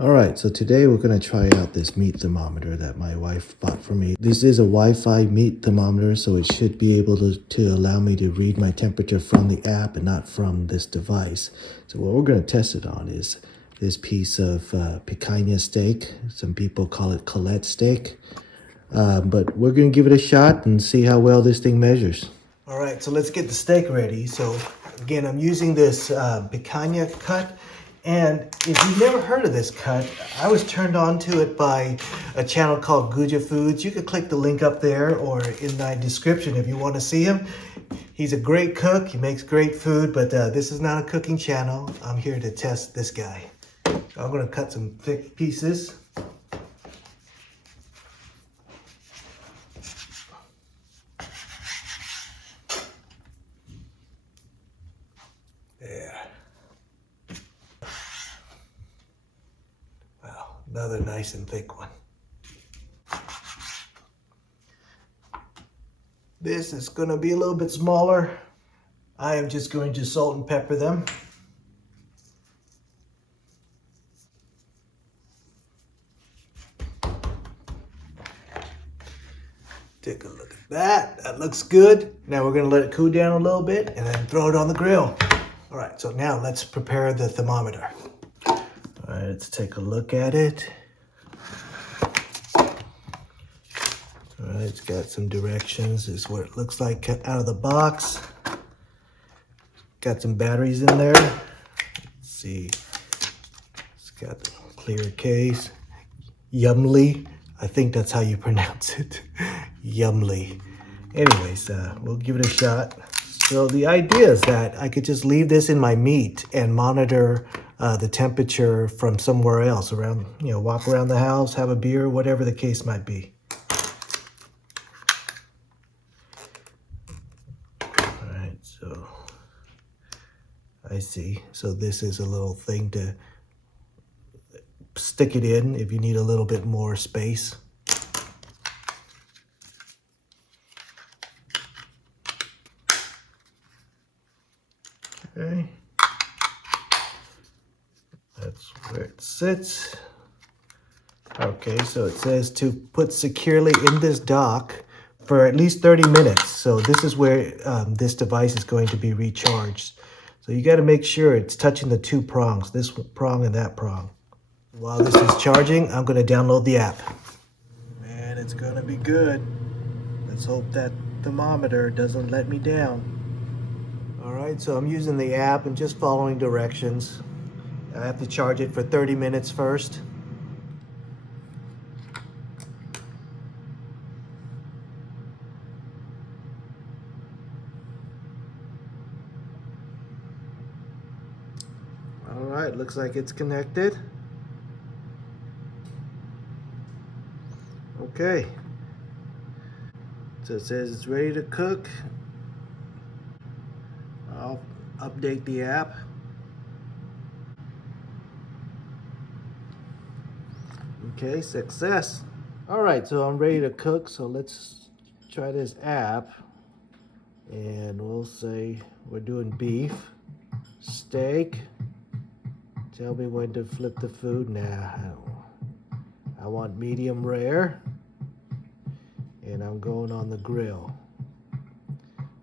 All right, so today we're going to try out this meat thermometer that my wife bought for me. This is a Wi-Fi meat thermometer, so it should be able to allow me to read my temperature from the app and not from this device. So what we're going to test it on is this piece of picanha steak. Some people call it Colette steak. But we're going to give it a shot and see how well this thing measures. All right, so let's get the steak ready. So again, I'm using this picanha cut. And if you've never heard of this cut, I was turned on to it by a channel called Gadget Foods. You can click the link up there or in my description if you want to see him. He's a great cook. He makes great food, but this is not a cooking channel. I'm here to test this guy. So I'm going to cut some thick pieces. There. Wow, another nice and thick one. This is going to be a little bit smaller. I am just going to salt and pepper them. Take a look at that. That looks good. Now we're going to let it cool down a little bit and then throw it on the grill. All right, so now let's prepare the thermometer. All right, let's take a look at it. All right, it's got some directions. This is what it looks like out of the box. Got some batteries in there. Let's see. It's got a clear case. Yummly. I think that's how you pronounce it. Yummly. Anyways, we'll give it a shot. So the idea is that I could just leave this in my meat and monitor the temperature from somewhere else around, walk around the house, have a beer, whatever the case might be. All right, so I see. So this is a little thing to stick it in if you need a little bit more space. Okay, that's where it sits. Okay, so it says to put securely in this dock for at least 30 minutes. So this is where this device is going to be recharged. So you got to make sure it's touching the two prongs, this prong and that prong. While this is charging, I'm going to download the app. Man, it's going to be good. Let's hope that thermometer doesn't let me down. All right, so I'm using the app and just following directions. I have to charge it for 30 minutes first. All right, looks like it's connected. Okay. So it says it's ready to cook. I'll update the app. Okay, success. All right, so I'm ready to cook. So let's try this app. And we'll say we're doing beef, steak. Tell me when to flip the food. Nah, I want medium rare. And I'm going on the grill.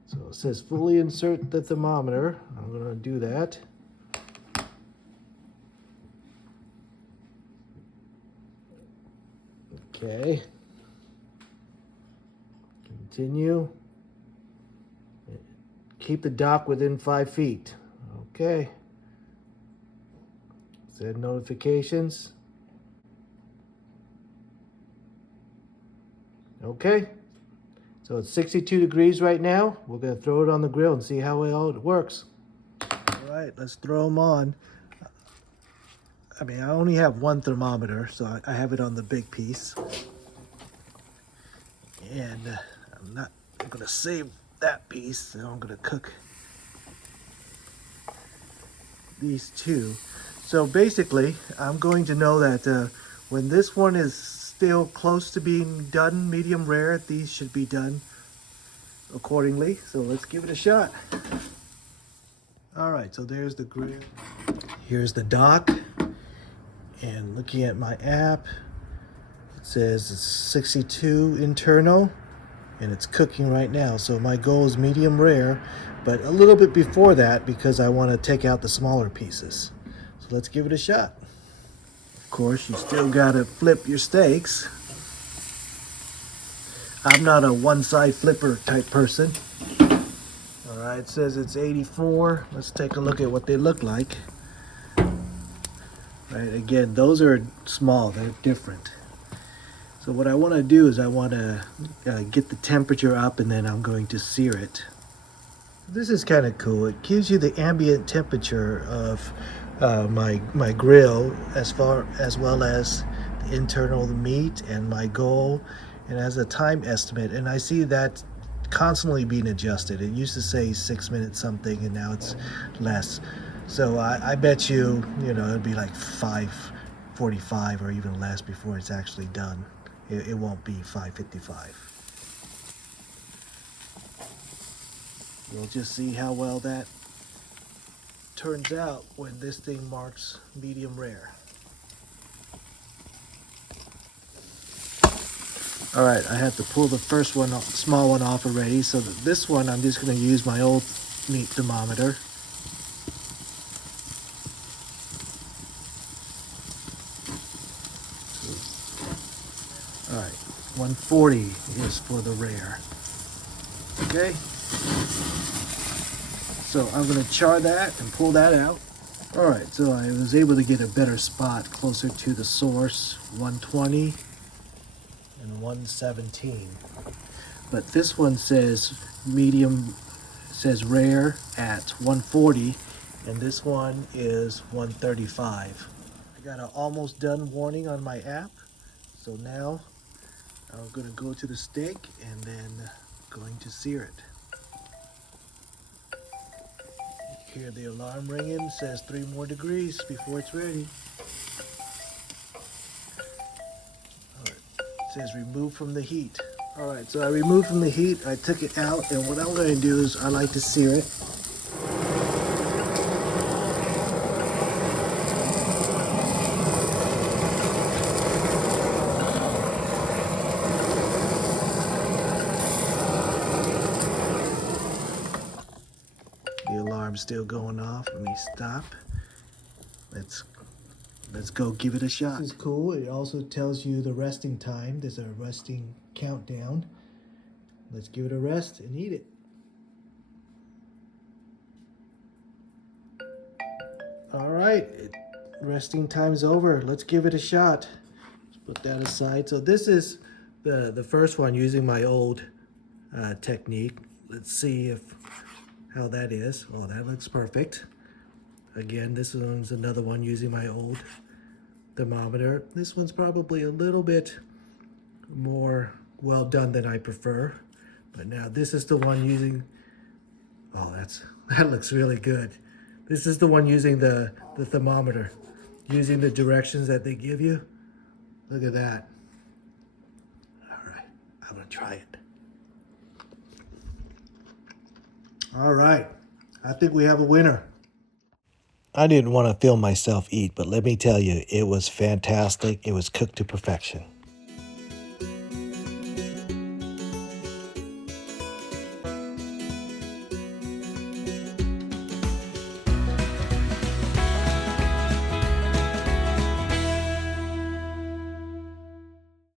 So it says fully insert the thermometer. I'm going to do that. Okay. Continue. Keep the dock within 5 feet. Okay. Set notifications. Okay. So it's 62 degrees right now. We're going to throw it on the grill and see how well it works. All right, let's throw them on. I mean, I only have one thermometer, so I have it on the big piece. And I'm going to save that piece. So I'm going to cook these two. So basically, I'm going to know that when this one is still close to being done, medium rare, these should be done accordingly. So let's give it a shot. All right, so there's the grill. Here's the dock. And looking at my app, it says it's 62 internal and it's cooking right now. So my goal is medium rare, but a little bit before that because I want to take out the smaller pieces. So let's give it a shot. Of course, you still gotta flip your steaks. I'm not a one-side flipper type person. All right, it says it's 84. Let's take a look at what they look like. Right, again, those are small, they're different. So what I want to do is I want to get the temperature up and then I'm going to sear it. This is kind of cool. It gives you the ambient temperature of my grill as well as the internal meat and my goal, and as a time estimate. And I see that constantly being adjusted. It used to say 6 minutes something and now it's less. So I bet you, it'd be like 5:45 or even less before it's actually done. It won't be 5:55. We'll just see how well that turns out when this thing marks medium rare. All right, I had to pull the first one, small one off already. So this one, I'm just going to use my old meat thermometer. All right, 140 is for the rare. Okay. So I'm going to char that and pull that out. All right, so I was able to get a better spot closer to the source, 120 and 117. But this one says medium, says rare at 140, and this one is 135. I got an almost done warning on my app. So now I'm going to go to the steak and then going to sear it. Hear the alarm ringing, says 3 more degrees before it's ready. Alright, it says remove from the heat. Alright, so I removed from the heat, I took it out, and what I'm going to do is I like to sear it. The alarm's still going off. Let me stop. Let's go give it a shot. This is cool. It also tells you the resting time. There's a resting countdown. Let's give it a rest and eat it. All right, resting time's over. Let's give it a shot. Let's put that aside. So this is the first one using my old technique. Let's see how that is. Oh, that looks perfect. Again, this one's another one using my old thermometer. This one's probably a little bit more well done than I prefer. But now this is the one using, oh, that looks really good. This is the one using the thermometer, using the directions that they give you. Look at that. All right, I'm gonna try it. All right, I think we have a winner. I didn't want to film myself eat, but let me tell you, it was fantastic. It was cooked to perfection.